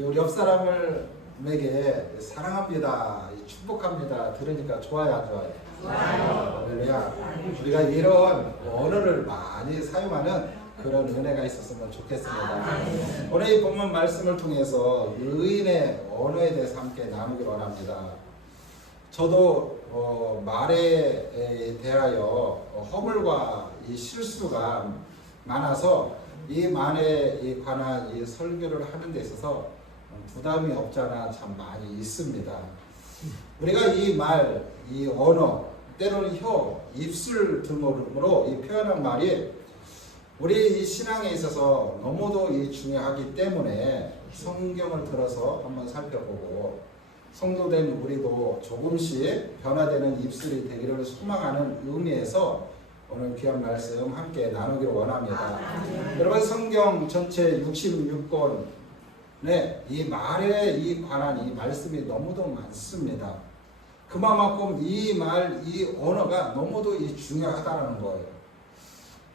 우리 옆 사람에게 사랑합니다, 축복합니다 들으니까 좋아요, 안 좋아요? 좋아요. 할렐루야. 우리가 이런 언어를 많이 사용하는 그런 은혜가 있었으면 좋겠습니다. 오늘 이 본문 말씀을 통해서 의인의 언어에 대해서 함께 나누기로 원합니다. 저도 말에 대하여 허물과 이 실수가 많아서 이 말에 관한 이 설교를 하는 데 있어서 부담이 없잖아 참 많이 있습니다. 우리가 이 말, 이 언어, 때로는 혀, 입술 등으로 이 표현한 말이 우리 이 신앙에 있어서 너무도 이 중요하기 때문에 성경을 들어서 한번 살펴보고 성도된 우리도 조금씩 변화되는 입술이 되기를 소망하는 의미에서 오늘 귀한 말씀 함께 나누기를 원합니다. 여러분 성경 전체 66권에 이 말에 이 관한 이 말씀이 너무도 많습니다. 그만큼 이 말, 이 언어가 너무도 이 중요하다는 거예요.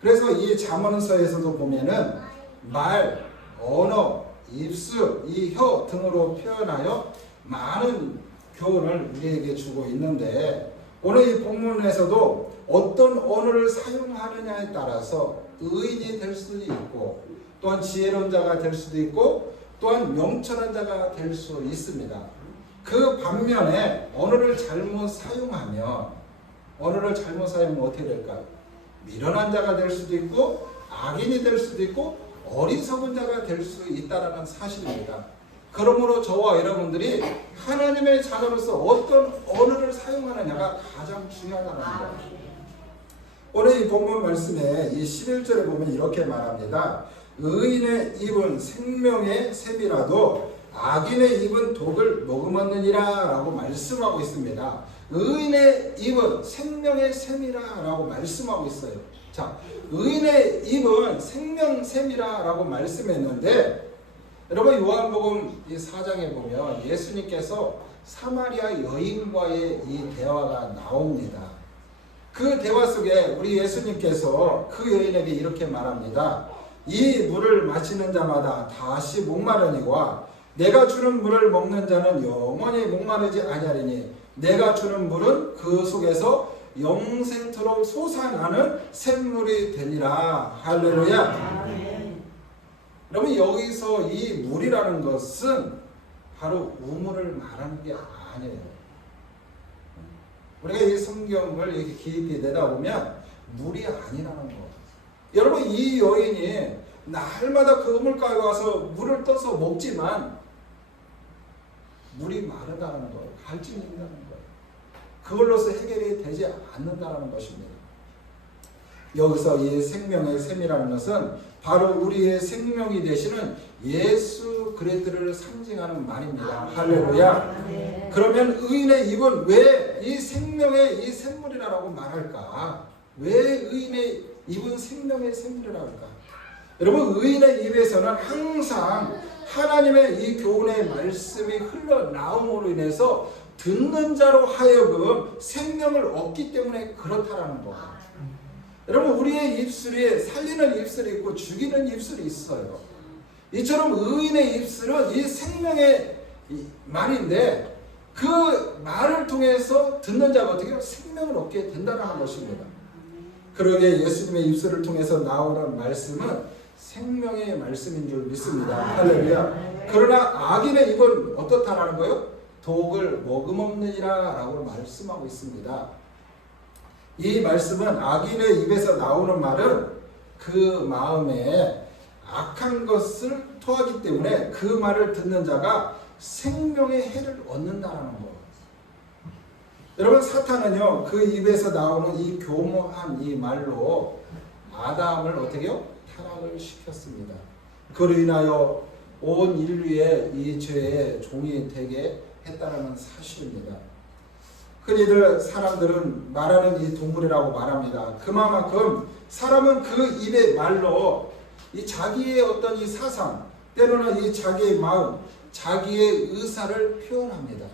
그래서 이 잠언서에서도 보면은 말, 언어, 입술, 이 혀 등으로 표현하여 많은 교훈을 우리에게 주고 있는데 오늘 이 본문에서도 어떤 언어를 사용하느냐에 따라서 의인이 될 수도 있고 또한 지혜로운 자가 될 수도 있고 또한 명철한 자가 될 수 있습니다. 그 반면에 언어를 잘못 사용하면 어떻게 될까요? 미련한 자가 될 수도 있고 악인이 될 수도 있고 어리석은 자가 될 수 있다는 사실입니다. 그러므로 저와 여러분들이 하나님의 자녀로서 어떤 언어를 사용하느냐가 가장 중요하다는 거예요. 오늘 이 본문 말씀에 이 11절에 보면 이렇게 말합니다. 의인의 입은 생명의 샘이라도 악인의 입은 독을 머금었느니라 라고 말씀하고 있습니다. 의인의 입은 생명의 샘이라 라고 말씀하고 있어요. 자, 의인의 입은 생명샘이라 라고 말씀했는데 여러분 요한복음 이 4장에 보면 예수님께서 사마리아 여인과의 이 대화가 나옵니다. 그 대화 속에 우리 예수님께서 그 여인에게 이렇게 말합니다. 이 물을 마시는 자마다 다시 목마르니와 내가 주는 물을 먹는 자는 영원히 목마르지 아니하리니 내가 주는 물은 그 속에서 영생토록 솟아나는 샘물이 되니라. 할렐루야. 여러분 여기서 이 물이라는 것은 바로 우물을 말하는 게 아니에요. 우리가 이 성경을 이렇게 깊이 내다보면 물이 아니라는 거. 여러분 이 여인이 날마다 그 우물가에 와서 물을 떠서 먹지만 물이 마르다는 거예요. 갈증이 있다는 거예요. 그걸로서 해결이 되지 않는다는 것입니다. 여기서 이 생명의 샘이라는 것은 바로 우리의 생명이 되시는 예수 그리스도를 상징하는 말입니다. 할렐루야. 그러면 의인의 입은 왜 이 생명의 이 샘물이라고 말할까? 왜 의인의 입은 생명의 샘물이라고 할까? 여러분 의인의 입에서는 항상 하나님의 이 교훈의 말씀이 흘러나옴으로 인해서 듣는 자로 하여금 생명을 얻기 때문에 그렇다라는 거예요. 여러분 우리의 입술에 살리는 입술이 있고 죽이는 입술이 있어요. 이처럼 의인의 입술은 이 생명의 말인데 그 말을 통해서 듣는 자가 어떻게 생명을 얻게 된다는 것입니다. 그러게 예수님의 입술을 통해서 나오는 말씀은 생명의 말씀인 줄 믿습니다. 할렐루야. 그러나 악인의 입은 어떻다라는 거예요? 독을 머금없느니라 라고 말씀하고 있습니다. 이 말씀은 악인의 입에서 나오는 말은 그 마음에 악한 것을 토하기 때문에 그 말을 듣는 자가 생명의 해를 얻는다는 거예요. 여러분 사탄은요 그 입에서 나오는 이 교모한 이 말로 아담을 어떻게 해요? 타락을 시켰습니다. 그로 인하여 온 인류의 이 죄의 종이 되게 했다는 사실입니다. 흔히들 사람들은 말하는 이 동물이라고 말합니다. 그만큼 사람은 그 입의 말로 이 자기의 어떤 이 사상, 때로는 이 자기의 마음, 자기의 의사를 표현합니다.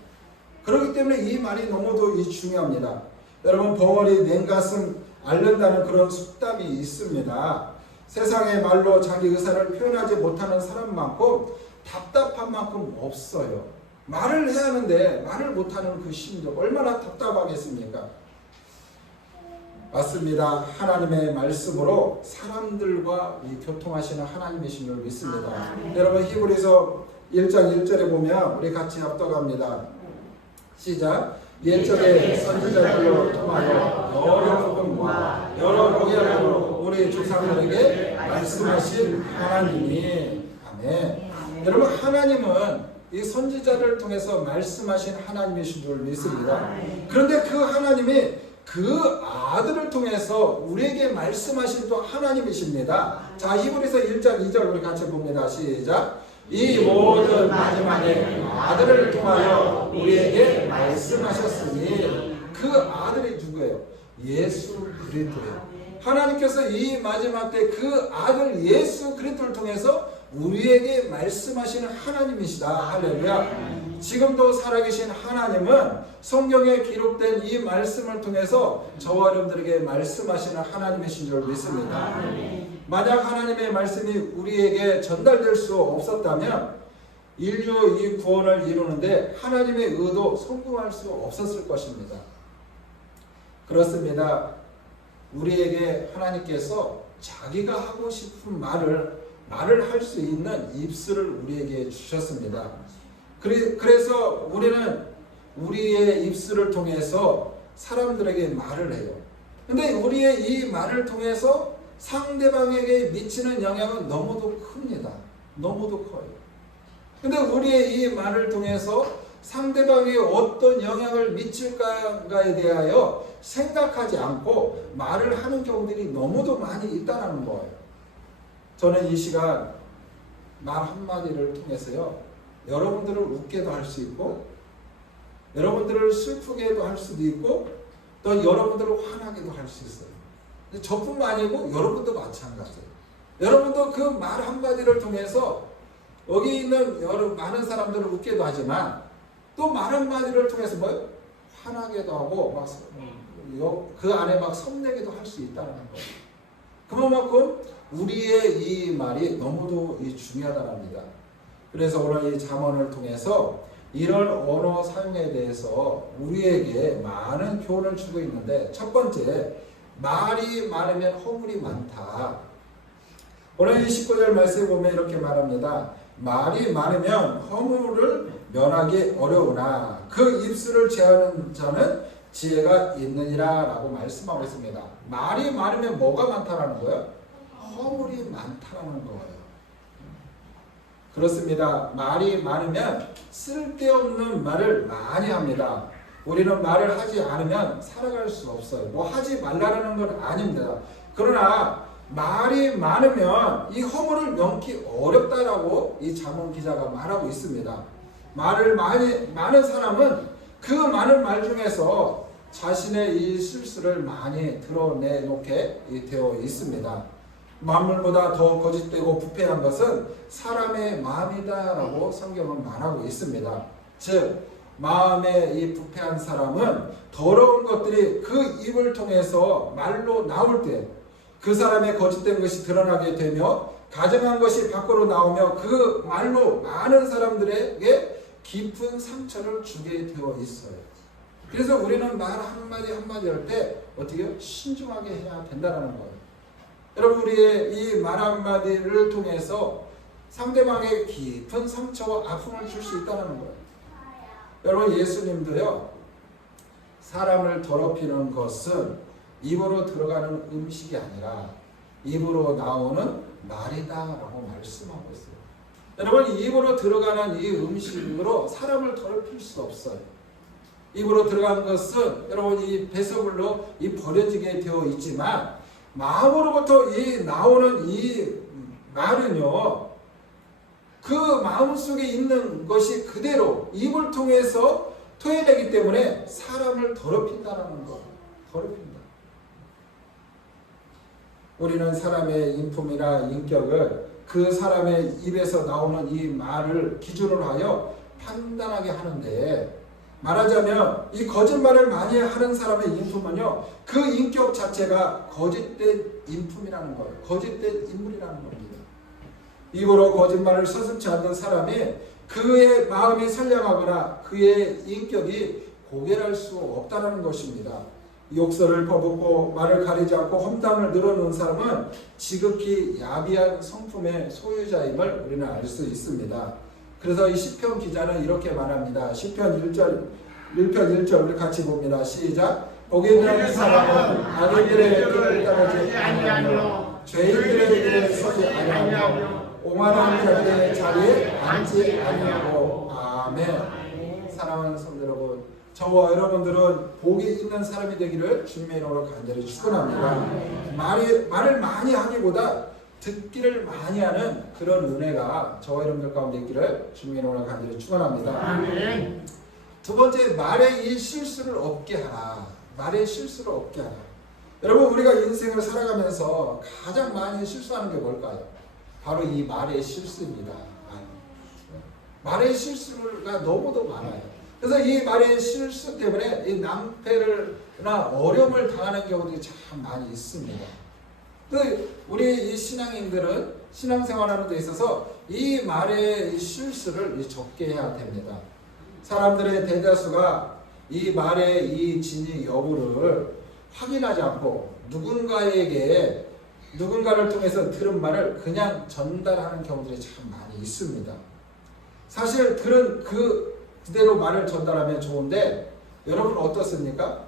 그렇기 때문에 이 말이 너무도 이 중요합니다. 여러분 벙어리 냉가슴 앓는다는 그런 속담이 있습니다. 세상의 말로 자기 의사를 표현하지 못하는 사람만큼 답답한 답답한 만큼 없어요. 말을 해야 하는데 말을 못하는 그 심정 얼마나 답답하겠습니까? 맞습니다. 하나님의 말씀으로 사람들과 교통하시는 하나님이신 줄 믿습니다. 여러분 히브리서 1장 1절에 보면 우리 같이 합독합니다. 시작. 옛적에 선지자들로 통하여 여러 복음과 여러 언약으로 우리 조상들에게 말씀하신 하나님이 아멘. 여러분 하나님은 이 선지자를 통해서 말씀하신 하나님이신 줄 믿습니다. 그런데 그 하나님이 그 아들을 통해서 우리에게 말씀하신 또 하나님이십니다. 자, 히브리서 1장 2절 우리 같이 봅니다. 시작. 이 모든 마지막에 아들을 통하여 우리에게 말씀하셨으니 그 아들이 누구예요? 예수 그리스도예요. 하나님께서 이 마지막 때 그 아들 예수 그리스도를 통해서 우리에게 말씀하시는 하나님이시다. 할렐루야. 지금도 살아계신 하나님은 성경에 기록된 이 말씀을 통해서 저와 여러분들에게 말씀하시는 하나님이신 줄 믿습니다. 만약 하나님의 말씀이 우리에게 전달될 수 없었다면 인류 이 구원을 이루는데 하나님의 의도 성공할 수 없었을 것입니다. 그렇습니다. 우리에게 하나님께서 자기가 하고 싶은 말을 할 수 있는 입술을 우리에게 주셨습니다. 그래서 우리는 우리의 입술을 통해서 사람들에게 말을 해요. 근데 우리의 이 말을 통해서 상대방에게 미치는 영향은 너무도 큽니다. 너무도 커요. 근데 우리의 이 말을 통해서 상대방에게 어떤 영향을 미칠까에 대하여 생각하지 않고 말을 하는 경우들이 너무도 많이 있다는 거예요. 저는 이 시간 말 한마디를 통해서요, 여러분들을 웃게도 할 수 있고, 여러분들을 슬프게도 할 수도 있고, 또 여러분들을 화나게도 할 수 있어요. 저뿐만 아니고 여러분도 마찬가지예요. 여러분도 그 말 한마디를 통해서 여기 있는 많은 사람들을 웃게도 하지만 또 말 한마디를 통해서 뭐요? 화나게도 하고 막 그 안에 막 성내기도 할 수 있다는 거예요. 그만큼 우리의 이 말이 너무도 중요하다랍니다. 그래서 오늘 이 잠언을 통해서 이런 언어 사용에 대해서 우리에게 많은 교훈을 주고 있는데, 첫 번째, 말이 많으면 허물이 많다. 오늘 이 19절 말씀에 보면 이렇게 말합니다. 말이 많으면 허물을 면하기 어려우나 그 입술을 제하는 자는 지혜가 있느니라 라고 말씀하고 있습니다. 말이 많으면 뭐가 많다라는 거예요? 허물이 많다라는 거예요. 그렇습니다. 말이 많으면 쓸데없는 말을 많이 합니다. 우리는 말을 하지 않으면 살아갈 수 없어요. 뭐 하지 말라는 건 아닙니다. 그러나 말이 많으면 이 허물을 면키 어렵다라고 이 잠언 기자가 말하고 있습니다. 말을 많은 사람은 그 많은 말 중에서 자신의 이 실수를 많이 드러내놓게 되어 있습니다. 만물보다 더 거짓되고 부패한 것은 사람의 마음이다라고 성경은 말하고 있습니다. 즉 마음에 이 부패한 사람은 더러운 것들이 그 입을 통해서 말로 나올 때 그 사람의 거짓된 것이 드러나게 되며 가증한 것이 밖으로 나오며 그 말로 많은 사람들에게 깊은 상처를 주게 되어 있어요. 그래서 우리는 말 한마디 한마디 할 때 어떻게 신중하게 해야 된다는 거예요. 여러분 우리의 이 말 한마디를 통해서 상대방에게 깊은 상처와 아픔을 줄 수 있다는 거예요. 여러분 예수님도요, 사람을 더럽히는 것은 입으로 들어가는 음식이 아니라 입으로 나오는 말이다라고 말씀하고 있어요. 여러분 입으로 들어가는 이 음식으로 사람을 더럽힐 수 없어요. 입으로 들어가는 것은 여러분 이 배설물로 버려지게 되어 있지만 마음으로부터 나오는 이 말은요, 그 마음 속에 있는 것이 그대로 입을 통해서 토해내기 때문에 사람을 더럽힌다는 거. 더럽힌다. 우리는 사람의 인품이나 인격을 그 사람의 입에서 나오는 이 말을 기준으로 하여 판단하게 하는데, 말하자면 이 거짓말을 많이 하는 사람의 인품은요, 그 인격 자체가 거짓된 인품이라는 거예요. 거짓된 인물이라는 겁니다. 입으로 거짓말을 서슴지 않는 사람이 그의 마음이 선량하거나 그의 인격이 고결할 수 없다는 것입니다. 욕설을 퍼붓고 말을 가리지 않고 험담을 늘어놓은 사람은 지극히 야비한 성품의 소유자임을 우리는 알 수 있습니다. 그래서 이 시편 기자는 이렇게 말합니다. 시편 1편 1절 우리 같이 봅니다. 시작. 복이 있는 사람은 악인들의 길을 따르지 아니하며 죄인들의 길에 서지 아니하며 오만한 자들의 자리에 앉지 아니하고. 아멘. 사랑하는 성도 여러분, 저와 여러분들은 복이 있는 사람이 되기를 주님의 이름으로 간절히 축원합니다. 말을 많이 하기보다 듣기를 많이 하는 그런 은혜가 저와 여러분들 가운데 있기를 주님의 이름으로 간절히 축원합니다. 두 번째, 말의 이 실수를 없게 하라. 말의 실수를 없게 하라. 여러분, 우리가 인생을 살아가면서 가장 많이 실수하는 게 뭘까요? 바로 이 말의 실수입니다. 말의 실수가 너무도 많아요. 그래서 이 말의 실수 때문에 이 낭패나 어려움을 당하는 경우들이 참 많이 있습니다. 우리 이 신앙인들은 신앙생활하는 데 있어서 이 말의 실수를 적게 해야 됩니다. 사람들의 대다수가 이 말의 이 진위 여부를 확인하지 않고 누군가를 통해서 들은 말을 그냥 전달하는 경우들이 참 많이 있습니다. 사실 그대로 말을 전달하면 좋은데 여러분 어떻습니까?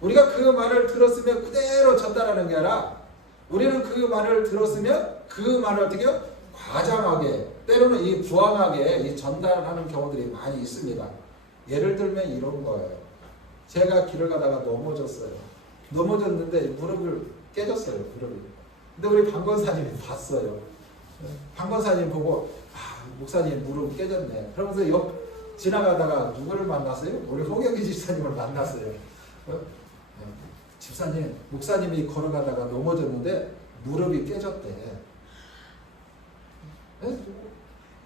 우리가 그 말을 들었으면 그대로 전달하는 게 아니라 우리는 그 말을 들었으면 그 말을 어떻게 해요? 과장하게, 때로는 이 부황하게 이 전달하는 경우들이 많이 있습니다. 예를 들면 이런 거예요. 제가 길을 가다가 넘어졌는데 무릎을 깨졌어요. 근데 우리 방 권사님이 봤어요. 방 권사님 보고 목사님 무릎 깨졌네. 그러면서 지나가다가 누구를 만났어요? 우리 홍영기 집사님을 만났어요. 집사님, 목사님이 걸어가다가 넘어졌는데 무릎이 깨졌대.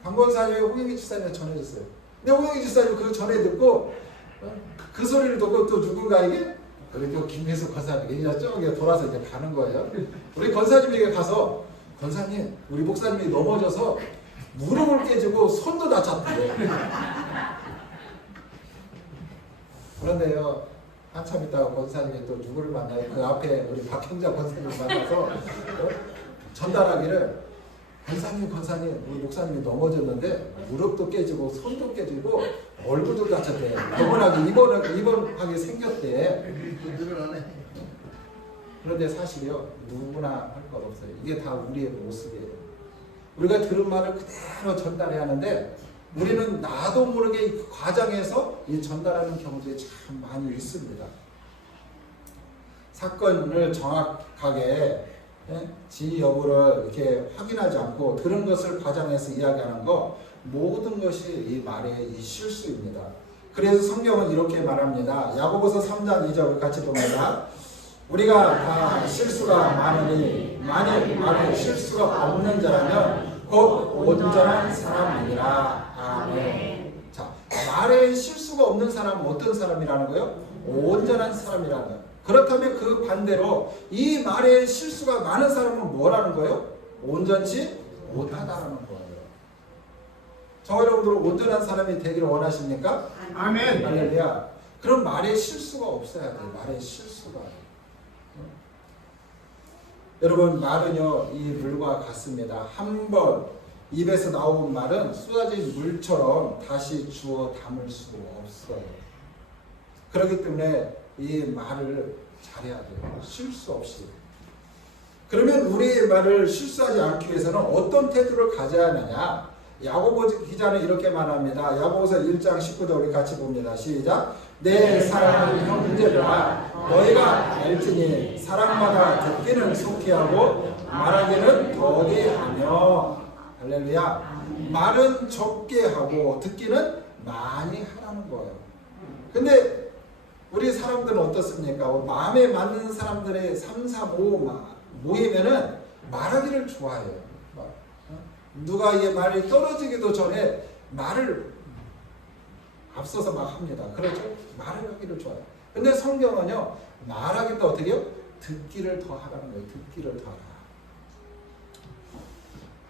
방 권사님이 홍영기 집사님한테 전해줬어요. 근데 홍영기 집사님 그거 전해 듣고 그 소리를 듣고 또 누군가에게 그리고 김혜수 권사님에게 이제 저기 돌아서 이제 가는 거예요. 우리 권사님에게 가서 권사님, 우리 목사님이 넘어져서 무릎을 깨지고 손도 다쳤대요. 그런데요, 한참 있다가 권사님이 또 누구를 만나요? 그 앞에 우리 박형자 권사님 만나서 전달하기를 권사님, 우리 목사님이 넘어졌는데 무릎도 깨지고 손도 깨지고 얼굴도 다쳤대. 입원하게 생겼대. 그런데 사실요, 누구나 할 것 없어요. 이게 다 우리의 모습이에요. 우리가 들은 말을 그대로 전달해야 하는데 우리는 나도 모르게 이 과정에서 이 전달하는 경우들이 참 많이 있습니다. 사건을 정확하게 진위 여부를 이렇게 확인하지 않고 들은 것을 과장해서 이야기하는 거, 모든 것이 이 말의 이 실수입니다. 그래서 성경은 이렇게 말합니다. 야고보서 3장 2절 같이 봅니다. 우리가 다 실수가 많으니 만일 말에 실수가 없는 자라면 곧 온전한 사람이니라. 아멘. 자, 말에 실수가 없는 사람은 어떤 사람이라는 거예요? 온전한 사람이라는 거예요. 그렇다면 그 반대로 이 말에 실수가 많은 사람은 뭐라는 거예요? 온전치 못하다라는 거예요. 저 여러분들은 온전한 사람이 되기를 원하십니까? 아멘. 할렐루야. 그럼 말에 실수가 없어야 돼요. 말에 실수가. 여러분, 말은요, 이 물과 같습니다. 한 번 입에서 나온 말은 쏟아진 물처럼 다시 주워 담을 수 없어요. 그렇기 때문에 이 말을 잘해야 돼요. 실수 없이. 그러면 우리의 말을 실수하지 않기 위해서는 어떤 태도를 가져야 하느냐? 야고보 기자는 이렇게 말합니다. 야고보서 1장 19절 우리 같이 봅니다. 시작. 내 사랑하는 형제들아, 너희가 알지니 사랑마다 듣기는 속히 하고 말하기는 더디하며. 할렐루야. 말은 적게 하고 듣기는 많이 하라는 거예요. 근데 우리 사람들은 어떻습니까? 마음에 맞는 사람들의 3, 4, 5 모이면은 말하기를 좋아해요. 누가 이 말이 떨어지기도 전에 말을 앞서서 막 합니다. 그렇죠? 말을 하기를 좋아해요. 근데 성경은요, 말하기도 어떻게 해요? 듣기를 더 하라는 거예요. 듣기를 더 하라.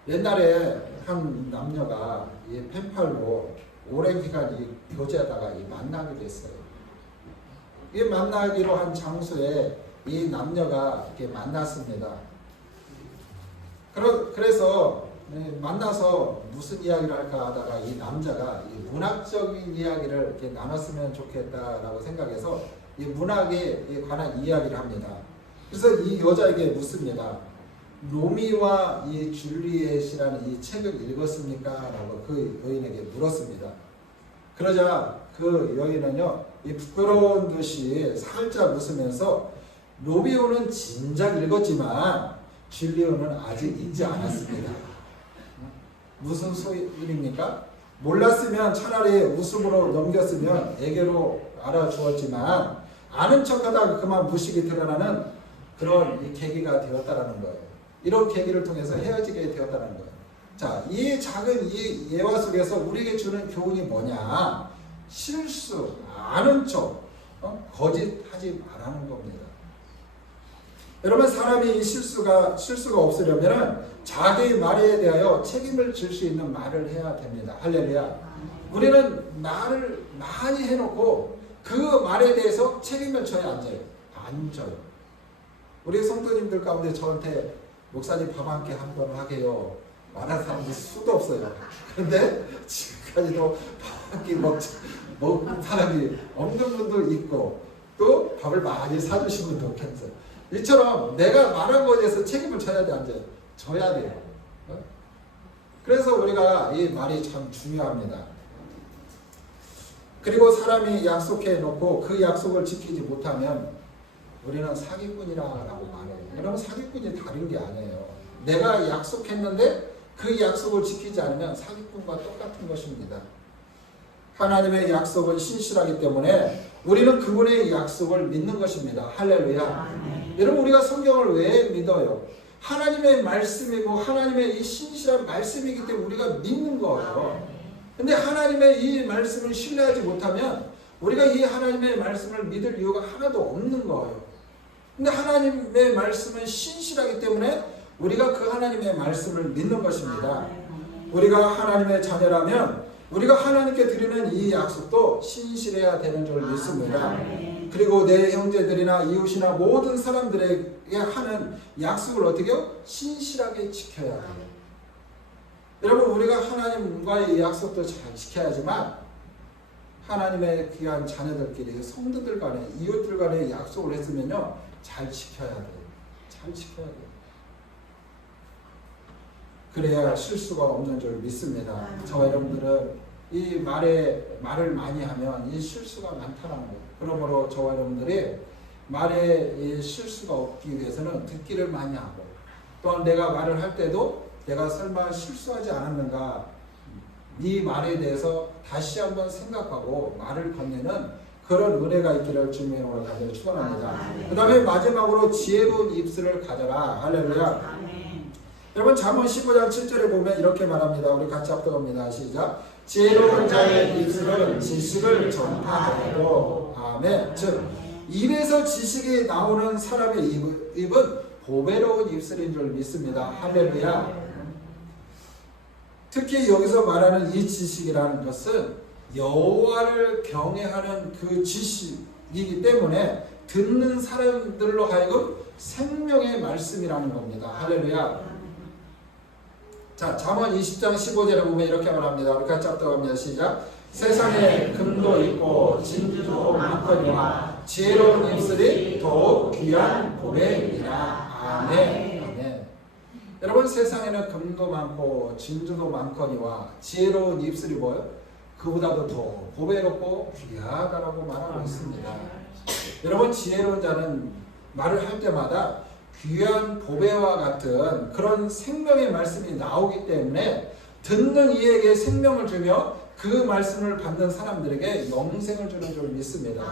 옛날에 한 남녀가 이 펜팔로 오랜 기간 이 교제하다가 이 만나게 됐어요. 이 만나기로 한 장소에 이 남녀가 이렇게 만났습니다. 그래서 만나서 무슨 이야기를 할까 하다가 이 남자가 이 문학적인 이야기를 이렇게 나눴으면 좋겠다라고 생각해서 이 문학에 관한 이야기를 합니다. 그래서 이 여자에게 묻습니다. 로미오와 이 줄리엣이라는 이 책을 읽었습니까? 라고 그 여인에게 물었습니다. 그러자 그 여인은요, 이 부끄러운 듯이 살짝 웃으면서 로미오는 진작 읽었지만 줄리오는 아직 읽지 않았습니다. 무슨 소리입니까? 몰랐으면 차라리 웃음으로 넘겼으면 애교로 알아주었지만 아는 척하다가 그만 무식이 드러나는 그런 이 계기가 되었다라는 거예요. 이런 계기를 통해서 헤어지게 되었다는 거예요. 자, 이 작은 이 예화 속에서 우리에게 주는 교훈이 뭐냐? 실수, 아는 척, 거짓하지 말라는 겁니다. 여러분, 사람이 실수가 없으려면 자기의 말에 대하여 책임을 질 수 있는 말을 해야 됩니다. 할렐루야. 우리는 말을 많이 해놓고 그 말에 대해서 책임을 져야 안 져요? 안 져요. 우리 성도님들 가운데 저한테 목사님 밥 한 끼 한 번 하게요 말하는 사람이 수도 없어요. 그런데 지금까지도 밥 한 끼 먹은 사람이 없는 분도 있고 또 밥을 많이 사주신 분도 없겠어요. 이처럼 내가 말한 것에 대해서 책임을 져야 돼, 안 져요? 져야 돼요. 그래서 우리가 이 말이 참 중요합니다. 그리고 사람이 약속해 놓고 그 약속을 지키지 못하면 우리는 사기꾼이라고 말해요. 여러분, 사기꾼이 다른 게 아니에요. 내가 약속했는데 그 약속을 지키지 않으면 사기꾼과 똑같은 것입니다. 하나님의 약속은 신실하기 때문에 우리는 그분의 약속을 믿는 것입니다. 할렐루야. 여러분, 우리가 성경을 왜 믿어요? 하나님의 말씀이고 하나님의 이 신실한 말씀이기 때문에 우리가 믿는 거예요. 근데 하나님의 이 말씀을 신뢰하지 못하면 우리가 이 하나님의 말씀을 믿을 이유가 하나도 없는 거예요. 근데 하나님의 말씀은 신실하기 때문에 우리가 그 하나님의 말씀을 믿는 것입니다. 우리가 하나님의 자녀라면 우리가 하나님께 드리는 이 약속도 신실해야 되는 줄 믿습니다. 그리고 내 형제들이나 이웃이나 모든 사람들에게 하는 약속을 어떻게 해요? 신실하게 지켜야 돼요. 여러분, 우리가 하나님과의 약속도 잘 지켜야지만 하나님의 귀한 자녀들끼리 성도들 간에 이웃들 간에 약속을 했으면요, 잘 지켜야 돼요. 잘 지켜야 돼요. 그래야 실수가 없는 줄 믿습니다. 저와 여러분들은 이 말을 많이 하면 이 실수가 많다는 거예요. 그러므로 저와 여러분들이 말에 이 실수가 없기 위해서는 듣기를 많이 하고, 또한 내가 말을 할 때도 내가 설마 실수하지 않았는가, 네 말에 대해서 다시 한번 생각하고 말을 건네는 그런 은혜가 있기를 주님의 이름으로 간절히 축원합니다. 그 다음에 마지막으로 지혜로운 입술을 가져라. 할렐루야. 여러분, 잠언 15장 7절에 보면 이렇게 말합니다. 우리 같이 합독합니다. 시작. 지혜로운 자의 입술은 지식을 전파하고, 아멘. 즉 입에서 지식이 나오는 사람의 입은 보배로운 입술인 줄 믿습니다. 할렐루야. 특히 여기서 말하는 이 지식이라는 것은 여호와를 경외하는 그 지식이기 때문에 듣는 사람들로 하여금 생명의 말씀이라는 겁니다. 할렐루야. 자, 잠언 20장 15절에 보면 이렇게 말합니다. 우리 같이 합독합니다. 시작. 세상에 금도 있고 진주도 많거니와 지혜로운 입술이 더욱 귀한 보배이니라. 아멘. 아멘. 여러분, 세상에는 금도 많고 진주도 많거니와 지혜로운 입술이 뭐예요? 그보다도 더 보배롭고 귀하다라고 말하고 있습니다. 여러분, 지혜로운 자는 말을 할 때마다 귀한 보배와 같은 그런 생명의 말씀이 나오기 때문에 듣는 이에게 생명을 주며 그 말씀을 받는 사람들에게 영생을 주는 줄 믿습니다.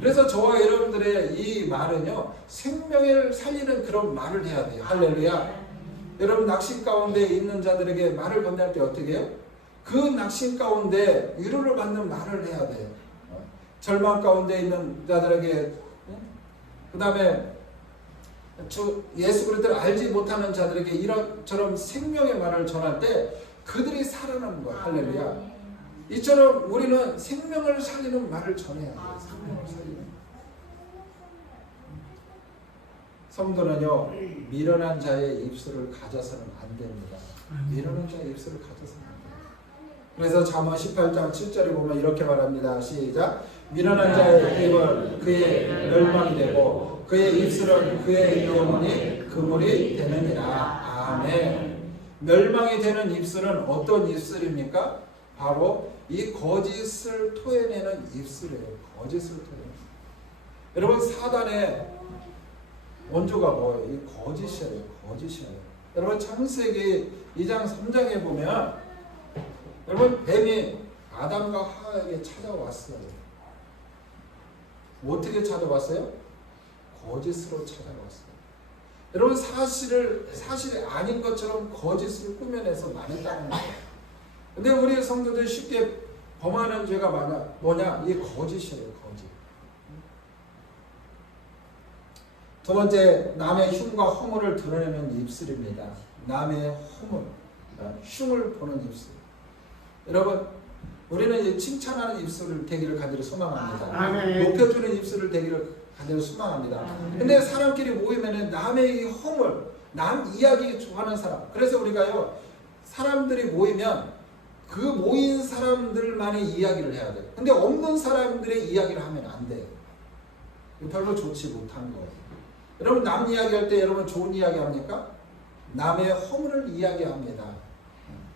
그래서 저와 여러분들의 이 말은요, 생명을 살리는 그런 말을 해야 돼요. 할렐루야. 여러분, 낙심 가운데 있는 자들에게 말을 건넬 때 어떻게 해요? 그 낙심 가운데 위로를 받는 말을 해야 돼요. 절망 가운데 있는 자들에게, 그 다음에 주 예수 그리스도를 알지 못하는 자들에게 이런처럼 생명의 말을 전할 때 그들이 살아나는 거야. 할렐루야. 이처럼 우리는 생명을 살리는 말을 전해야 돼요. 생명을 살리는. 성도는요, 미련한 자의 입술을 가져서는 안 됩니다. 미련한 자의 입술을 가져서는 안 돼요. 그래서 잠언 18장 7절에 보면 이렇게 말합니다. 시작. 미련한 자의 입은 그의 멸망이 되고 그의 입술은 그의 영혼이 그물이 되느니라. 아멘. 멸망이 되는 입술은 어떤 입술입니까? 바로 이 거짓을 토해내는 입술이에요. 거짓을 토해내는. 여러분, 사단의 원조가 뭐예요? 이 거짓이에요. 거짓이에요. 여러분, 창세기 2장 3장에 보면 여러분, 뱀이 아담과 하와에게 찾아왔어요. 어떻게 찾아왔어요? 거짓으로 찾아왔어요. 여러분, 사실이 아닌 것처럼 거짓을 꾸며내서 말했다는 거예요. 근데 우리 성도들이 쉽게 범하는 죄가 뭐냐? 이 거짓이에요. 거짓. 두 번째, 남의 흉과 허물을 드러내는 입술입니다. 남의 허물, 흉을 보는 입술. 여러분, 우리는 이제 칭찬하는 입술을 되기를 간절히 소망합니다. 높여주는 입술을 되기를 간절히 소망합니다. 근데 사람끼리 모이면은 남의 이 허물, 남 이야기 좋아하는 사람. 그래서 우리가요, 사람들이 모이면 그 모인 사람들만의 이야기를 해야 돼요. 근데 없는 사람들의 이야기를 하면 안 돼요. 별로 좋지 못한 거예요. 여러분, 남 이야기할 때 여러분 좋은 이야기 합니까? 남의 허물을 이야기합니다.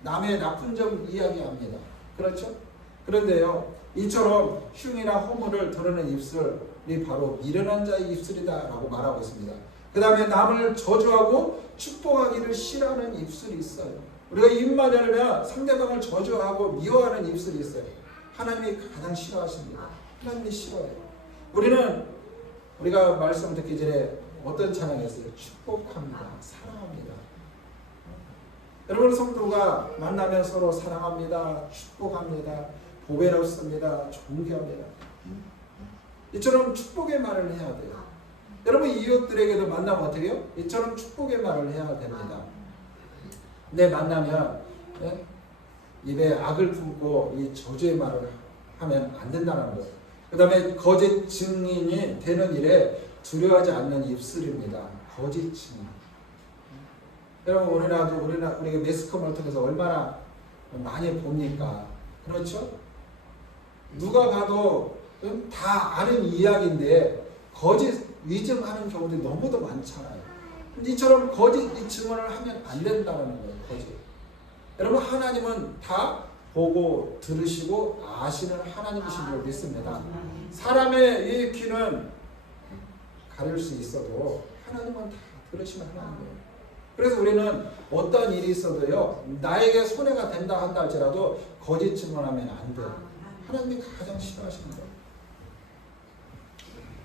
남의 나쁜 점 이야기합니다. 그렇죠? 그런데요, 이처럼 흉이나 허물을 드러낸 입술이 바로 미련한 자의 입술이다 라고 말하고 있습니다. 그 다음에 남을 저주하고 축복하기를 싫어하는 입술이 있어요. 우리가 입만 열면 상대방을 저주하고 미워하는 입술이 있어요. 하나님이 가장 싫어하십니다. 하나님이 싫어해요. 우리가 말씀 듣기 전에 어떤 찬양했어요? 축복합니다. 사랑합니다. 여러분, 성도가 만나면 서로 사랑합니다. 축복합니다. 보배롭습니다. 존경합니다. 이처럼 축복의 말을 해야 돼요. 여러분, 이웃들에게도 만나면 어떻게 해요? 이처럼 축복의 말을 해야 됩니다. 근데 만나면 입에 악을 품고 이 저주의 말을 하면 안 된다는 거예요. 그 다음에 거짓 증인이 되는 일에 두려워하지 않는 입술입니다. 거짓 증인. 여러분, 우리가 매스컴을 통해서 얼마나 많이 봅니까? 그렇죠? 누가 봐도 다 아는 이야기인데 거짓 위증하는 경우들이 너무도 많잖아요. 이처럼 거짓 증언을 하면 안 된다는 거예요. 거짓. 여러분, 하나님은 다 보고 들으시고 아시는 하나님이신 줄 믿습니다. 사람의 이 귀는 가릴 수 있어도 하나님은 다 들으시는 하나님이에요. 그래서 우리는 어떤 일이 있어도요, 나에게 손해가 된다 한다 할지라도 거짓 증언하면 안 돼요. 하나님이 가장 싫어하십니다.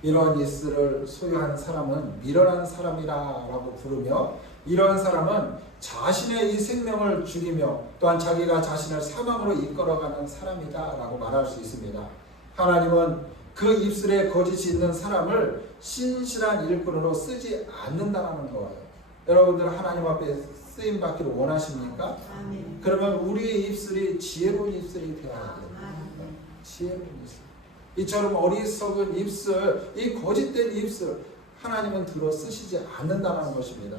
이러한 입술을 소유한 사람은 미련한 사람이라고 부르며, 이러한 사람은 자신의 이 생명을 죽이며 또한 자기가 자신을 사망으로 이끌어가는 사람이다 라고 말할 수 있습니다. 하나님은 그 입술에 거짓이 있는 사람을 신실한 일꾼으로 쓰지 않는다는 거예요. 여러분들 하나님 앞에 쓰임 받기를 원하십니까? 아멘. 그러면 우리의 입술이 지혜로운 입술이 되어야 돼요. 지혜로운 입술. 이처럼 어리석은 입술, 이 거짓된 입술, 하나님은 들어 쓰시지 않는다는 것입니다.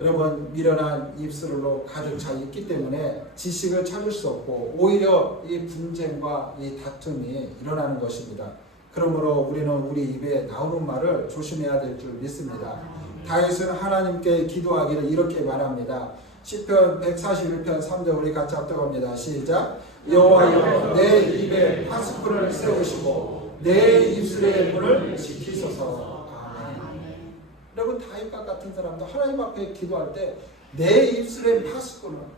여러분, 미련한 입술로 가득 차 있기 때문에 지식을 찾을 수 없고 오히려 이 분쟁과 이 다툼이 일어나는 것입니다. 그러므로 우리는 우리 입에 나오는 말을 조심해야 될 줄 믿습니다. 다윗은 하나님께 기도하기를 이렇게 말합니다. 시편 141편 3절 우리 같이 합독합니다. 시작. 여호와여, 내 입에 파수꾼을 세우시고 내 입술의 문을 지키소서. 아멘. 여러분, 다윗과 같은 사람도 하나님 앞에 기도할 때 내 입술의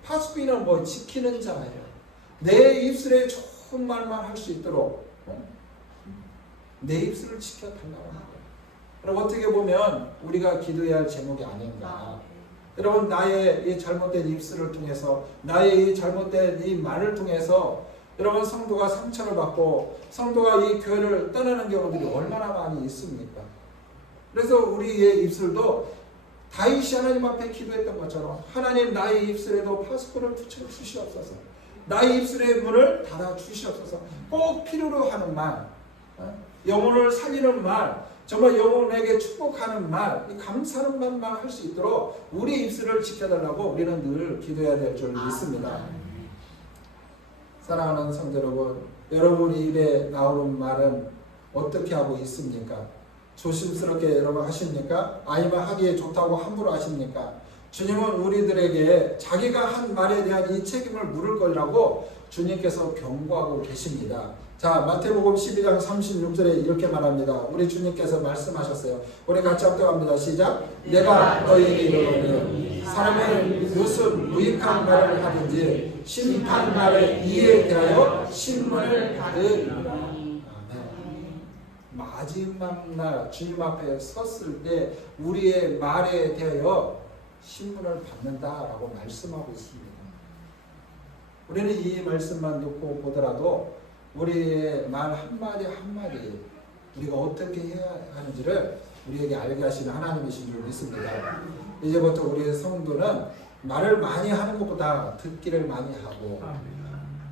파수꾼은 뭐 지키는 자예요. 내 입술에 좋은 말만 할 수 있도록 내 입술을 지켜달라고 합니다. 여러분, 어떻게 보면 우리가 기도해야 할 제목이 아닌가. 여러분, 나의 이 잘못된 입술을 통해서, 나의 이 잘못된 이 말을 통해서 여러분, 성도가 상처를 받고 성도가 이 교회를 떠나는 경우들이 얼마나 많이 있습니까? 그래서 우리의 입술도 다윗이 하나님 앞에 기도했던 것처럼 하나님 나의 입술에도 파수꾼을 붙여 주시옵소서. 나의 입술의 문을 닫아 주시옵소서. 꼭 필요로 하는 말, 영혼을 살리는 말, 정말 영혼에게 축복하는 말, 감사하는 말만 할 수 있도록 우리 입술을 지켜달라고 우리는 늘 기도해야 될 줄 믿습니다. 사랑하는 성도 여러분, 여러분 입에 나오는 말은 어떻게 하고 있습니까? 조심스럽게 여러분 하십니까? 아니면 하기에 좋다고 함부로 하십니까? 주님은 우리들에게 자기가 한 말에 대한 이 책임을 물을 거라고 주님께서 경고하고 계십니다. 자, 마태복음 12장 36절에 이렇게 말합니다. 우리 주님께서 말씀하셨어요. 우리 같이 합독합니다. 시작. 내가 너희에게 이르노니 사람이 무슨 무익한 말을 하든지 심판날의 이에 대하여 신문을 받으리라. 마지막 날 주님 앞에 섰을 때 우리의 말에 대하여 신문을 받는다라고 말씀하고 있습니다. 우리는 이 말씀만 듣고 보더라도 우리의 말 한마디 한마디 우리가 어떻게 해야 하는지를 우리에게 알게 하시는 하나님이신 줄 믿습니다. 이제부터 우리의 성도는 말을 많이 하는 것보다 듣기를 많이 하고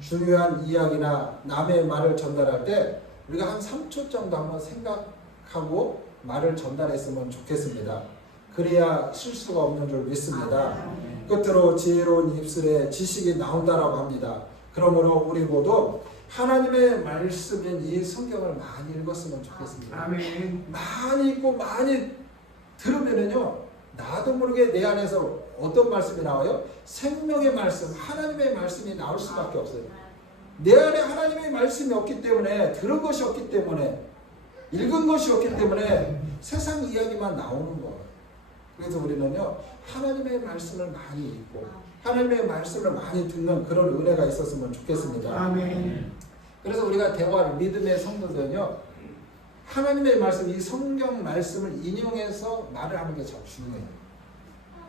중요한 이야기나 남의 말을 전달할 때 우리가 한 3초 정도 한번 생각하고 말을 전달했으면 좋겠습니다. 그래야 실수가 없는 줄 믿습니다. 끝으로 지혜로운 입술에 지식이 나온다라고 합니다. 그러므로 우리 모두 하나님의 말씀인 이 성경을 많이 읽었으면 좋겠습니다. 아멘. 많이 읽고 많이 들으면은요, 나도 모르게 내 안에서 어떤 말씀이 나와요? 생명의 말씀, 하나님의 말씀이 나올 수밖에 없어요. 내 안에 하나님의 말씀이 없기 때문에, 들은 것이 없기 때문에, 읽은 것이 없기 때문에 세상 이야기만 나오는 거예요. 그래서 우리는요, 하나님의 말씀을 많이 읽고 하나님의 말씀을 많이 듣는 그런 은혜가 있었으면 좋겠습니다. 아멘. 그래서 우리가 대화를, 믿음의 성도들은요, 하나님의 말씀, 이 성경 말씀을 인용해서 말을 하는 게 참 중요해요.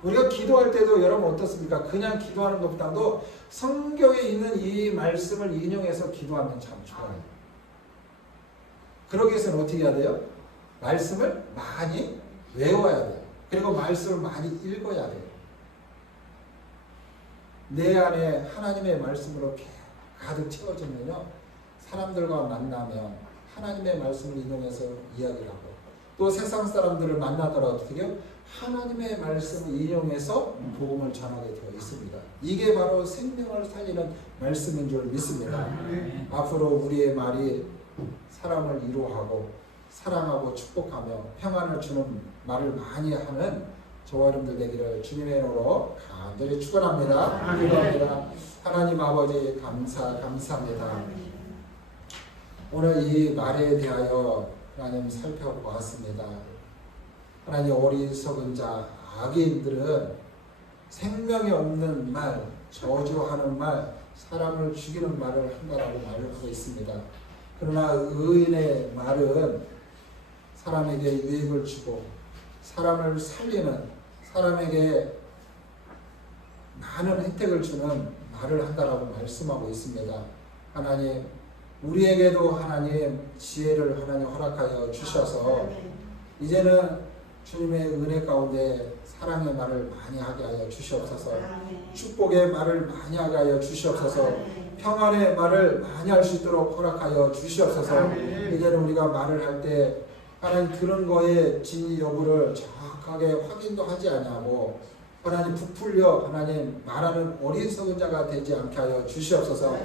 우리가 기도할 때도 여러분 어떻습니까? 그냥 기도하는 것보다도 성경에 있는 이 말씀을 인용해서 기도하면 참 좋아요. 그러기 위해서는 어떻게 해야 돼요? 말씀을 많이 외워야 돼요. 그리고 말씀을 많이 읽어야 돼요. 내 안에 하나님의 말씀으로 가득 채워지면요, 사람들과 만나면 하나님의 말씀을 인용해서 이야기를 하고, 또 세상 사람들을 만나더라도 어떻게 하나님의 말씀을 인용해서 복음을 전하게 되어 있습니다. 이게 바로 생명을 살리는 말씀인 줄 믿습니다. 앞으로 우리의 말이 사람을 위로하고 사랑하고 축복하며 평안을 주는 말을 많이 하는 저와 여러분들 되기를 주님의 이름으로 간절히 축원합니다. 기도합니다. 하나님 아버지 감사합니다. 오늘 이 말에 대하여 하나님 살펴보았습니다. 하나님, 어리석은 자, 악인들은 생명이 없는 말, 저주하는 말, 사람을 죽이는 말을 한다라고 말을 하고 있습니다. 그러나 의인의 말은 사람에게 유익을 주고 사람을 살리는, 사람에게 많은 혜택을 주는 말을 한다라고 말씀하고 있습니다. 하나님, 우리에게도 하나님 지혜를 하나님 허락하여 주셔서 이제는 주님의 은혜 가운데 사랑의 말을 많이 하게 하여 주시옵소서. 축복의 말을 많이 하게 하여 주시옵소서. 평안의 말을 많이 할 수 있도록 허락하여 주시옵소서. 이제는 우리가 말을 할 때 하나님 들은 거의 진위 여부를 정확하게 확인도 하지 않냐고 하나님 부풀려 하나님 말하는 어리석은 자가 되지 않게 하여 주시옵소서.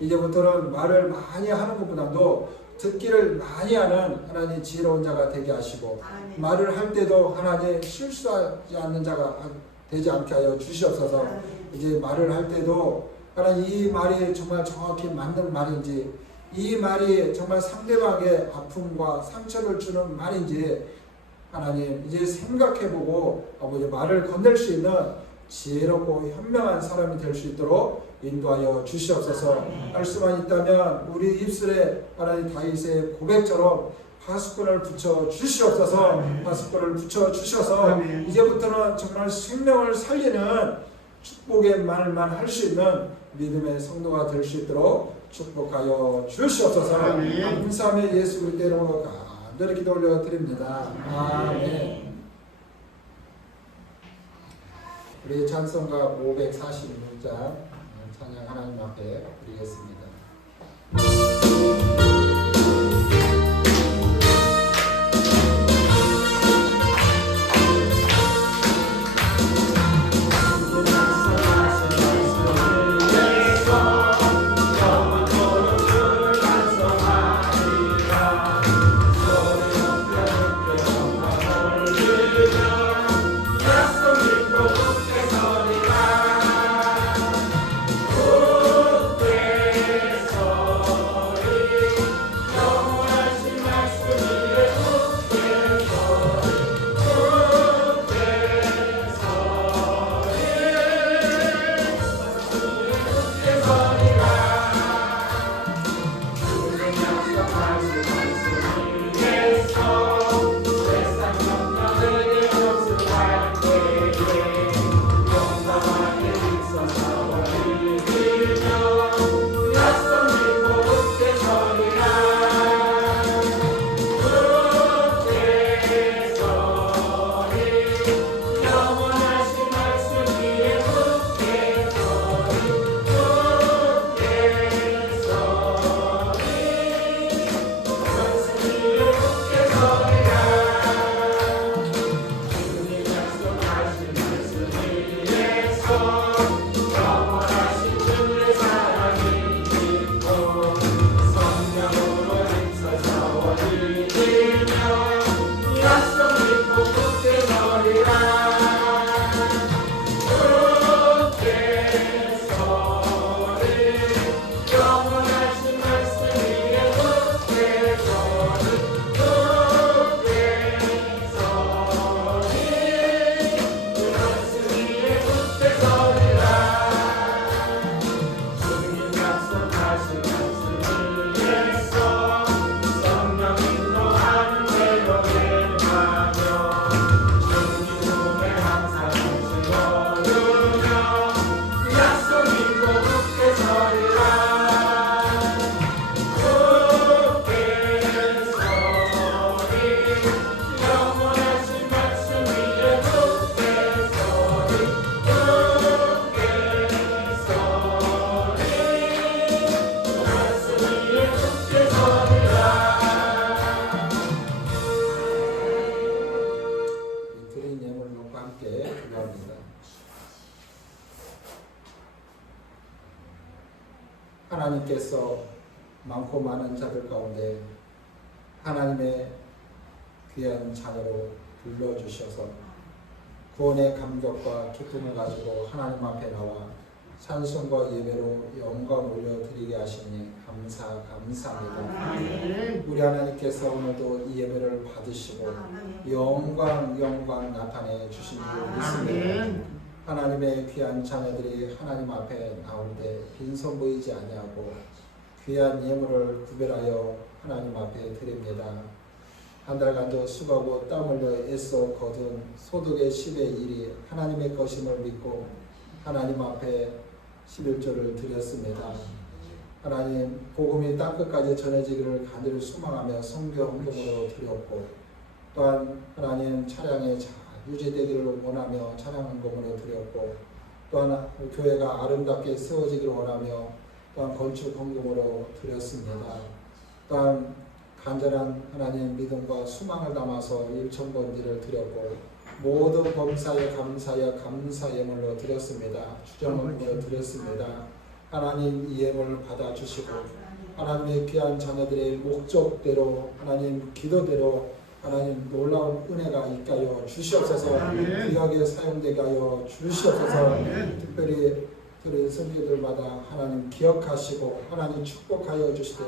이제부터는 말을 많이 하는 것보다도 듣기를 많이 하는 하나님 지혜로운 자가 되게 하시고, 말을 할 때도 하나님 실수하지 않는 자가 되지 않게 하여 주시옵소서. 이제 말을 할 때도 하나님 이 말이 정말 정확히 맞는 말인지, 이 말이 정말 상대방의 아픔과 상처를 주는 말인지 하나님 이제 생각해보고 아버지 말을 건넬 수 있는 지혜롭고 현명한 사람이 될 수 있도록 인도하여 주시옵소서. 할 수만 있다면 우리 입술에 하나님 다윗의 고백처럼 파수꾼을 붙여 주시옵소서. 파수꾼을 붙여 주셔서 이제부터는 정말 생명을 살리는 축복의 말만 할 수 있는 믿음의 성도가 될 수 있도록 축복하여 주시옵소서. 감사함의 예수 그리스도 이름으로 간절히 기도 올려드립니다. 아멘. 우리 찬송가 546장 찬양 하나님 앞에 드리겠습니다. 하나님께서 많고 많은 자들 가운데 하나님의 귀한 자녀로 불러주셔서 구원의 감격과 기쁨을 가지고 하나님 앞에 나와 찬송과 예배로 영광 올려드리게 하시니 감사합니다. 우리 하나님께서 오늘도 이 예배를 받으시고 영광 나타내 주신 줄 믿습니다. 하나님의 귀한 자녀들이 하나님 앞에 나올 때 빈손 보이지 아니하고 귀한 예물을 구별하여 하나님 앞에 드립니다. 한 달간도 수고하고 땀 흘려 애써 거둔 소득의 10의 1이 하나님의 것임을 믿고 하나님 앞에 11조를 드렸습니다. 하나님 복음이 땅끝까지 전해지기를 간절히 소망하며 선교 헌금으로 드렸고 또한 하나님 차량의 유지되기를 원하며 찬양 헌금으로 드렸고 또한 교회가 아름답게 세워지기를 원하며 또한 건축 헌금으로 드렸습니다. 또한 간절한 하나님 믿음과 수망을 담아서 1,000번지를 드렸고 모든 범사에 감사하여 감사 예물로 드렸습니다. 주정 헌금으로 드렸습니다. 하나님 이 예물을 받아주시고 하나님의 귀한 자녀들의 목적대로 하나님 기도대로 하나님 놀라운 은혜가 있게 하여 주시옵소서. 귀하게 사용되게 하여 주시옵소서. 특별히 우리 선교들마다 하나님 기억하시고 하나님 축복하여 주시되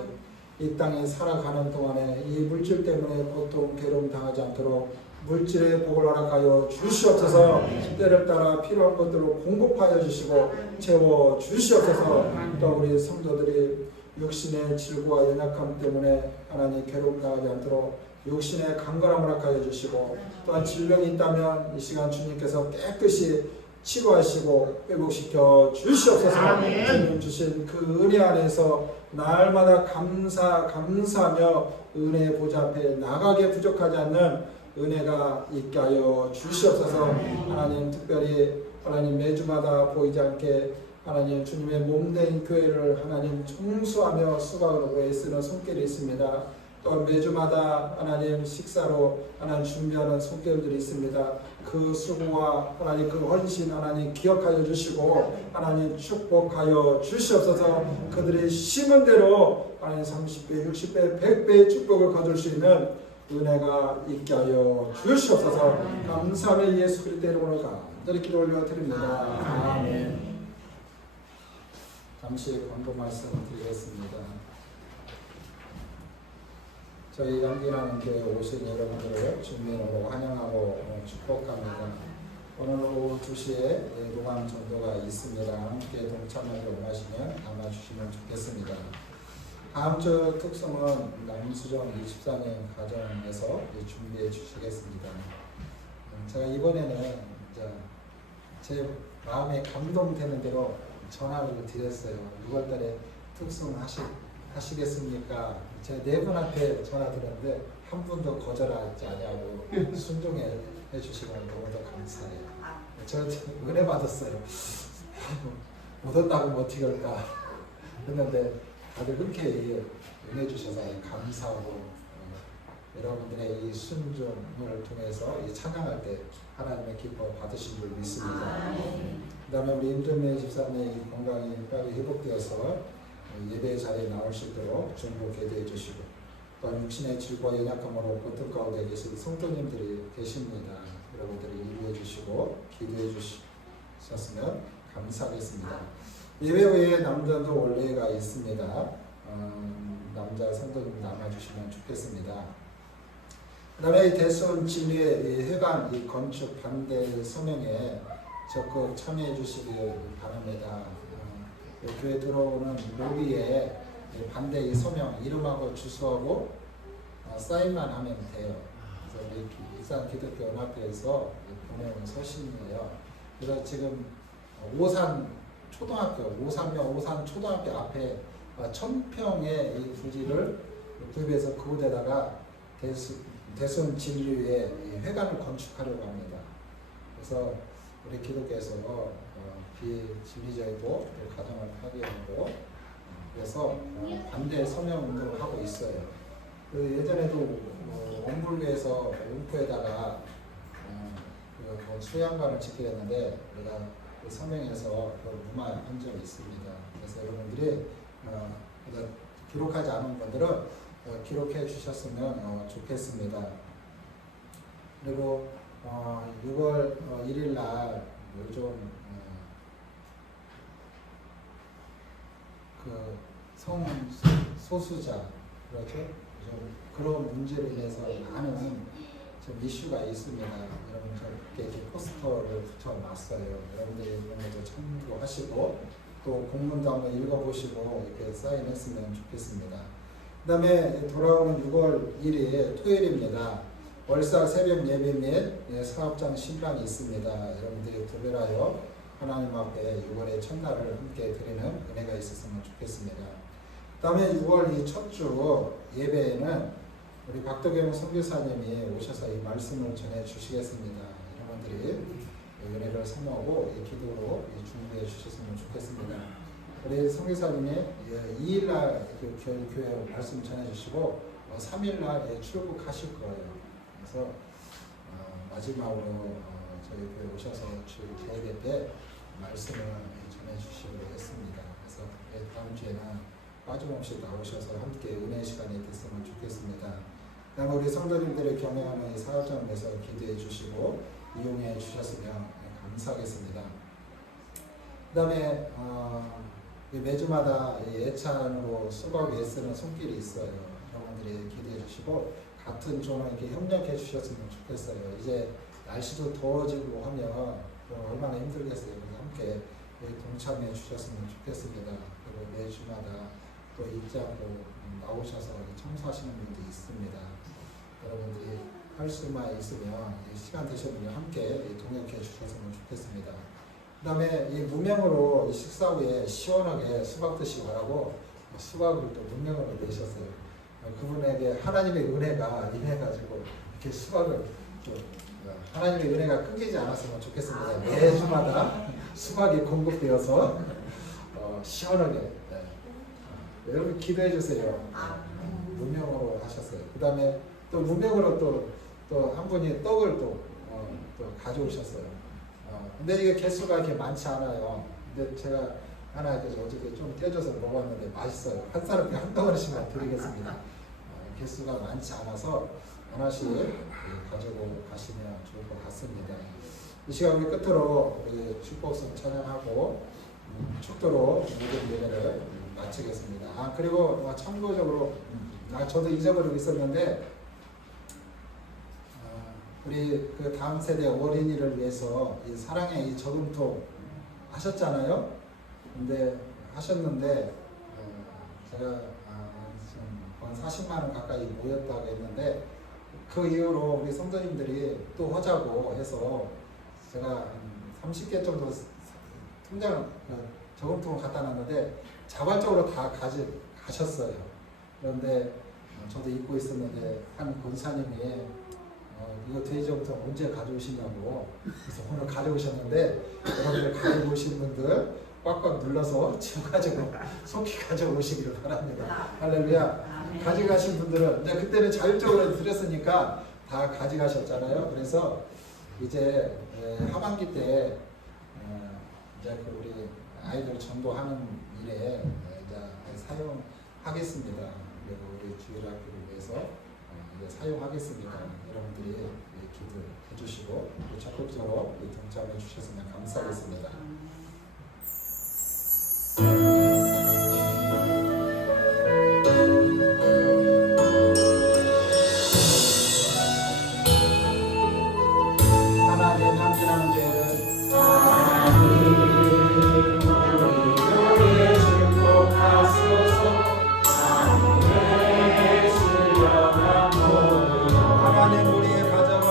이 땅에 살아가는 동안에 이 물질 때문에 고통 괴로움 당하지 않도록 물질의 복을 허락하여 주시옵소서. 때를 따라 필요한 것들을 공급하여 주시고 채워 주시옵소서. 또 우리 성도들이 육신의 질고와 연약함 때문에 하나님 괴로움 당하지 않도록 육신의 강건함을 허락하여 주시고 또한 질병이 있다면 이 시간 주님께서 깨끗이 치료하시고 회복시켜 주시옵소서. 아멘. 주님 주신 그 은혜 안에서 날마다 감사하며 은혜 보좌 앞에 나가게 부족하지 않는 은혜가 있게 하여 주시옵소서. 하나님, 특별히 하나님 매주마다 보이지 않게 하나님 주님의 몸된 교회를 하나님 청소하며 수고하고 애쓰는 손길이 있습니다. 또한 매주마다 하나님 식사로 하나님 준비하는 손길들이 있습니다. 그 수고와 하나님 그 헌신 하나님 기억하여 주시고 하나님 축복하여 주시옵소서. 그들이 심은 대로 하나님 30배, 60배, 100배의 축복을 거둘 수 있는 은혜가 있게 하여 주시옵소서. 감사하며 예수 그리스도 이름으로 간절히 기도 올려드립니다. 아멘. 잠시 광고 말씀 드리겠습니다. 저희 양기나는 교회 오신 여러분들을 주민으로 환영하고 축복합니다. 오늘 오후 2시에 로망 전도가 있습니다. 함께 동참하러 원하시면 담아주시면 좋겠습니다. 다음 주 특성은 남수정 24년 가정에서 준비해 주시겠습니다. 제가 이번에는 제 마음에 감동되는 대로 전화를 드렸어요. 6월달에 특성 하시겠습니까? 제가 4분한테 전화 드렸는데 한 분도 거절하지 아니하고 순종해 주시고 너무도 감사해요. 저 은혜 받았어요. 못 온다고 어떻게 할까 했는데 다들 흔쾌히 은혜 주셔서 감사하고 여러분들의 이 순종을 통해서 이 찬양할 때 하나님의 기뻐 받으신 줄 믿습니다. 그 다음에 우리 임정민 집사님의 건강이 빨리 회복되어서 예배 자리에 나올 수 있도록 중보 기도해 주시고 또한 육신의 질과 연약함으로 고통 가운데 계신 성도님들이 계십니다. 여러분들이 이루어 주시고 기도해 주셨으면 감사하겠습니다. 예배 후에 남자도 원래가 있습니다. 남자 성도님 남아주시면 좋겠습니다. 그 다음에 대선 진위의 회관 이 건축 반대 서명에 적극 참여해 주시길 바랍니다. 교회 들어오는 로비에 반대 이 서명 이름하고 주소하고 사인만 하면 돼요. 그래서 우리 일산 기독교 연합회에서 보내온 서신이에요. 그래서 지금 오산 초등학교, 오산 초등학교 앞에 1000평의 이 부지를 구입해서 그곳에다가 대선 진리의 회관을 건축하려고 합니다. 그래서 우리 기독교에서 비진리적이고 가정을 파괴하고 그래서 반대 서명 운동을 하고 있어요. 그 예전에도 원불교에서 음포에다가 수양관을 짓게 했는데 우리가 그 서명에서 무마한 적이 있습니다. 그래서 여러분들이 기록하지 않은 분들은 기록해 주셨으면 좋겠습니다. 그리고 6월 1일 날 요즘 그 성소수자 그렇죠? 좀 그런 문제로 인해서 많은 좀 이슈가 있습니다. 여러분 저렇게 포스터를 붙여놨어요. 여러분들이 이런 것도 참고하시고 또 공문도 한번 읽어보시고 이렇게 사인했으면 좋겠습니다. 그 다음에 돌아오는 6월 1일 토요일입니다. 월사 새벽 예배 및 사업장 신랑이 있습니다. 여러분들이 구별하여 하나님 앞에 6월의 첫날을 함께 드리는 은혜가 있었으면 좋겠습니다. 그 다음에 6월 이 첫 주 예배에는 우리 박도경 선교사님이 오셔서 이 말씀을 전해 주시겠습니다. 여러분들이 은혜를 사모하고 이 기도로 준비해 주셨으면 좋겠습니다. 우리 선교사님이 2일날 교회 말씀 전해 주시고 3일날 출국하실 거예요. 그래서 마지막으로 저희 교회 오셔서 예배 때 말씀을 전해 주시기로 했습니다. 그래서 다음 주에는 빠짐없이 나오셔서 함께 은혜 시간이 됐으면 좋겠습니다. 그다음에 우리 성도님들의 경영하는 이 사업장을 위해서 기도해 주시고 이용해 주셨으면 감사하겠습니다. 그다음에 매주마다 예찬으로 수고하고 애쓰는 손길이 있어요. 여러분들이 기도해 주시고 같은 조는 이렇게 협력해 주셨으면 좋겠어요. 이제 날씨도 더워지고 하면 얼마나 힘들겠어요. 그래서 함께 동참해 주셨으면 좋겠습니다. 그리고 매주마다 또 잊지 않고 나오셔서 청소하시는 분도 있습니다. 여러분들이 할 수만 있으면 시간 되시는 분과 함께 동역해 주셨으면 좋겠습니다. 그다음에 이 무명으로 이 식사 후에 시원하게 수박 드시기 바라고 수박을 또 무명으로 내셨어요. 그분에게 하나님의 은혜가 임해가지고 이렇게 수박을 또 하나님의 은혜가 끊기지 않았으면 좋겠습니다. 매주마다 수박이 공급되어서 시원하게 여러분 기도해 주세요. 무명으로 하셨어요. 그다음에 또 무명으로 또 한 분이 떡을 또 가져오셨어요. 근데 이게 개수가 이렇게 많지 않아요. 근데 제가 하나 어저께 좀 떼줘서 먹었는데 맛있어요. 한 사람께 한 덩어리씩만 드리겠습니다. 개수가 많지 않아서 하나씩 가지고 가시면 좋을 것 같습니다. 이 시간 우리 끝으로 우리 축복성 찬양하고 축도로 모든 예배를 마치겠습니다. 그리고 참고적으로 저도 잊어버리고 있었는데 우리 그 다음 세대 어린이를 위해서 이 사랑의 이 저금통 하셨잖아요. 근데 하셨는데 제가 한 40만 원 가까이 모였다고 했는데 그 이후로 우리 성도님들이 또 하자고 해서 제가 30개 정도 통장 저금통을 갖다 놨는데 자발적으로 다 가셨어요. 그런데 저도 잊고 있었는데 한 권사님이 이거 돼지저금통 언제 가져오시냐고 그래서 오늘 가져오셨는데 여러분들 가져오신 분들 꽉꽉 눌러서 지금 가지고 속히 가져오시기를 바랍니다. 할렐루야. 가져가신 분들은 이제 그때는 자율적으로 드렸으니까 다 가져가셨잖아요. 그래서 이제 하반기 때 이제 우리 아이들 전도하는 일에 이제 사용하겠습니다. 그리고 우리 주일학교를 위해서 이제 사용하겠습니다. 여러분들이 기도해 주시고 적극적으로 동참해 주셨으면 감사하겠습니다. 하나님 함께하는 데는 우리 축복하소서. 하나님 우리의 가정을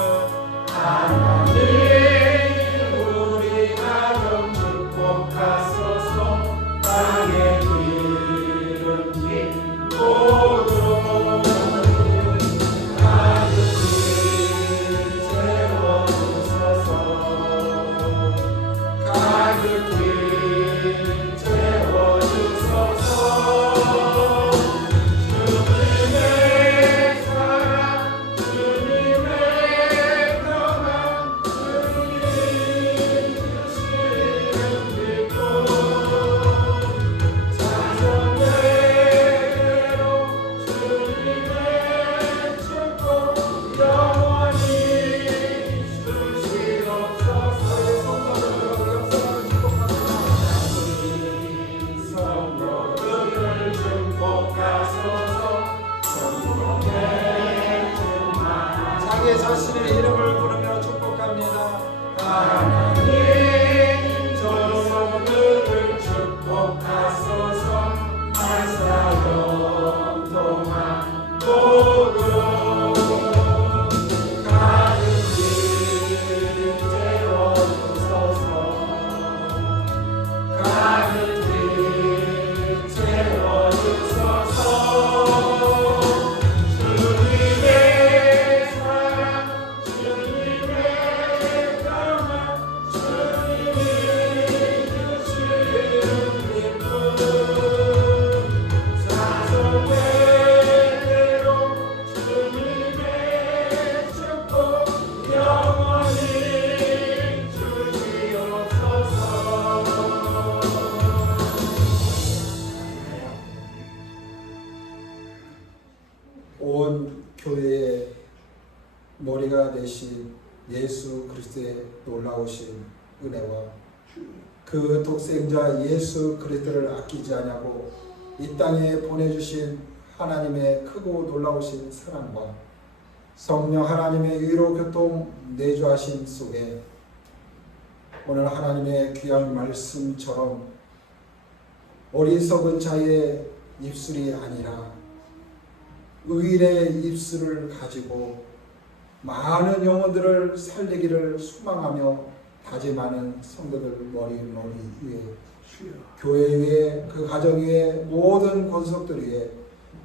우리 가정 축복하소서. 땅의 기름 모두 가득히 채워주소서. 가득히 채워주소서. 자기 자신의 이름을 부르며 축복합니다. 하나님 저소들을 축복하소서. 말사역 동안 모두 가득히 채워주소서. 가득히 채워주소서. 온 교회의 머리가 되신 예수 그리스도의 놀라우신 은혜와 그 독생자 예수 그리스도를 아끼지 아니하고 이 땅에 보내주신 하나님의 크고 놀라우신 사랑과 성령 하나님의 위로 교통 내주하심 속에 오늘 하나님의 귀한 말씀처럼 어리석은 자의 입술이 아니라 의인의 입술을 가지고 많은 영혼들을 살리기를 소망하며 다짐하는 성도들 머리 위에, 주여. 교회 위에, 그 가정 위에, 모든 권속들 위에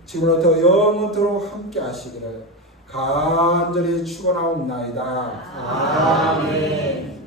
지금부터 영원토록 함께 하시기를 간절히 축원하옵나이다. 아멘.